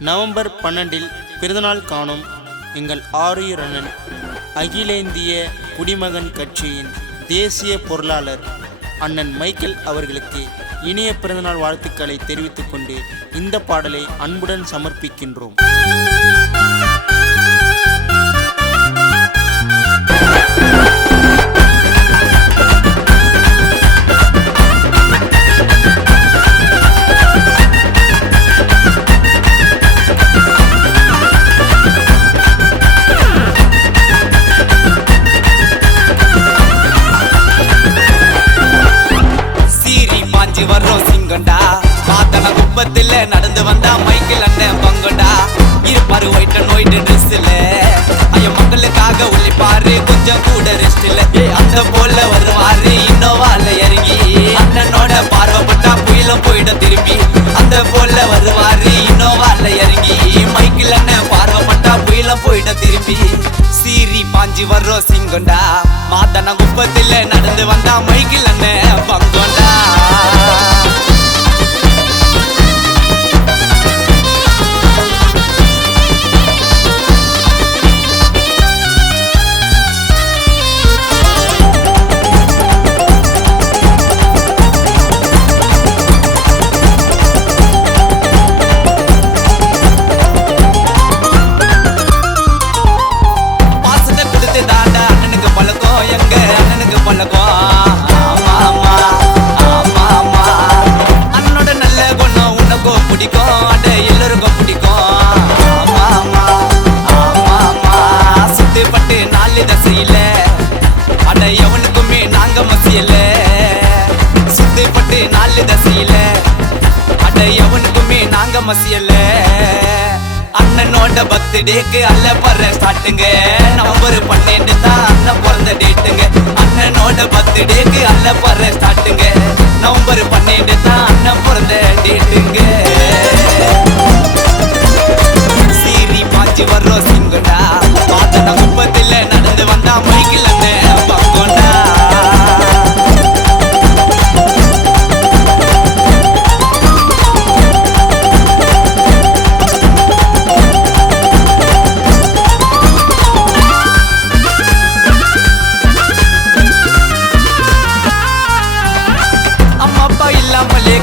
November 12 பிறந்தநாள் காணும் எங்கள் ஆரூர் அண்ணன் அகில இந்திய குடிமகன் கட்சியின் தேசிய பொருளாளர் அண்ணன் மைக்கேல் அவர்களுக்கு இனிய பிறந்தநாள் வாழ்த்துக்களை தெரிவித்துக் கொண்டு இந்த பாடலை அன்புடன் சமர்ப்பிக்கின்றோம். வர்றோம் சிங்கண்டா பாத்தன குப்பத்தில நடந்து வந்தா மைக்கேல் அண்ணன் பங்கண்டா இருப்பாரு ஒயிட் அண்ட் ஒயிட் ட்ரெஸ்ல ஐயோ மக்களுக்காக உழைப்பாரு கொஞ்சம் கூட ரெஸ்ட் இல்ல அந்த போல வருவாரு இன்னோவால இறங்கி அண்ணனோட பார்வைப்பட்டா புயலும் போயிட திரும்பி அந்த போல வருவாரு இன்னோவால இறங்கி மைக்கேல் அண்ணன் பார்வைப்பட்டா புயலும் போயிட திரும்பி சீரி பாஞ்சி வர்றோம் சிங்கண்டா மாத்தன குப்பத்தில நடந்து வந்தா மைக்கேல் அண்ணன் பங்கண்டா. அண்ணனோட பர்த்டேக்கு அல்ல பர்ற ஸ்டார்ட்டுங்க நவம்பர் 12 தான் அண்ணன் பிறந்த டேட்டுங்க அண்ணனோட பர்த்டேக்கு அல்ல பர்ற ஸ்டார்ட்டுங்க நவம்பர் 12 தான் அண்ணன் பிறந்த டேட்டுங்க. சீரி பாஞ்சி வர்றோம் சிங்கண்டா பாத்தன குப்பத்தில நடந்து வந்தா மைக்கேல் அண்ணன் பங்கண்டா.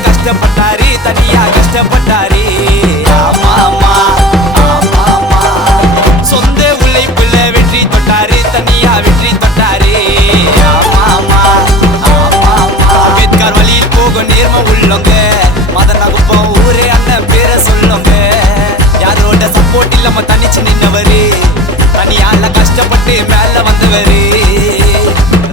கஷ்டப்பட்டாரு தனியா கஷ்டப்பட்டாரு ஆமா ஆமா ஆமா ஆமா சொந்த உழைப்புல வெற்றி தொட்டாரு தனியா வெற்றி தொட்டாரு ஆமா ஆமா ஆமா ஆமா அம்பேத்கர் வழியில் போகும் நேர்ம உள்ளவங்க மதனகுப்பம் ஊரே அண்ணன் பேரை சொல்லுங்க யாரோட சப்போர்ட் இல்லாம தனிச்சு நின்னவரு தனியால கஷ்டப்பட்டு மேல வந்தவரு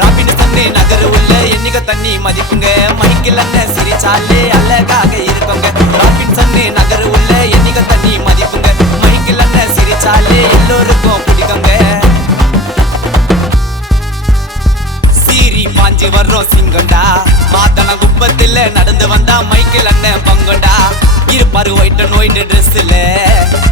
ராபின் தண்ணி நகர் உள்ள எண்ணிக்க தண்ணி மதிப்புங்க மைக்கேல் அண்ணன் சிரிச்சாலே அழகாக இருக்குங்க ராபின் தண்ணி நகர் உள்ள எண்ணிக்க தண்ணி மதிப்புங்க மைக்கேல் அண்ணன் சிரிச்சாலே எல்லோருக்கும் பிடிக்குங்க. சீரி பாஞ்சி வர்றோம் சிங்கண்டா மாத்தன குப்பத்தில நடந்து வந்தா மைக்கேல் அண்ணன் பங்கண்டா இருப்பாரு ஒயிட் அண்ட் ஒயிட் ட்ரெஸ்ல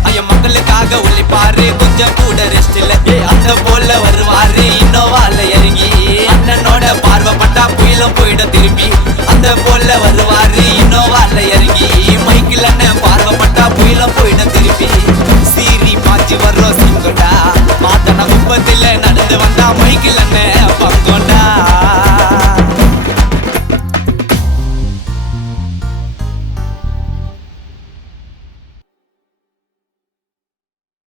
ஐயோ மக்களுக்காக உழைப்பாரு கொஞ்சம் கூட ரெஸ்ட் இல்ல அந்த போல வருவாரு இன்னோவால இறங்கி அண்ணனோட பார்வைப்பட்டா புயலும் போயிட திரும்பி அந்த போல வருவாரு இன்னோவால இறங்கி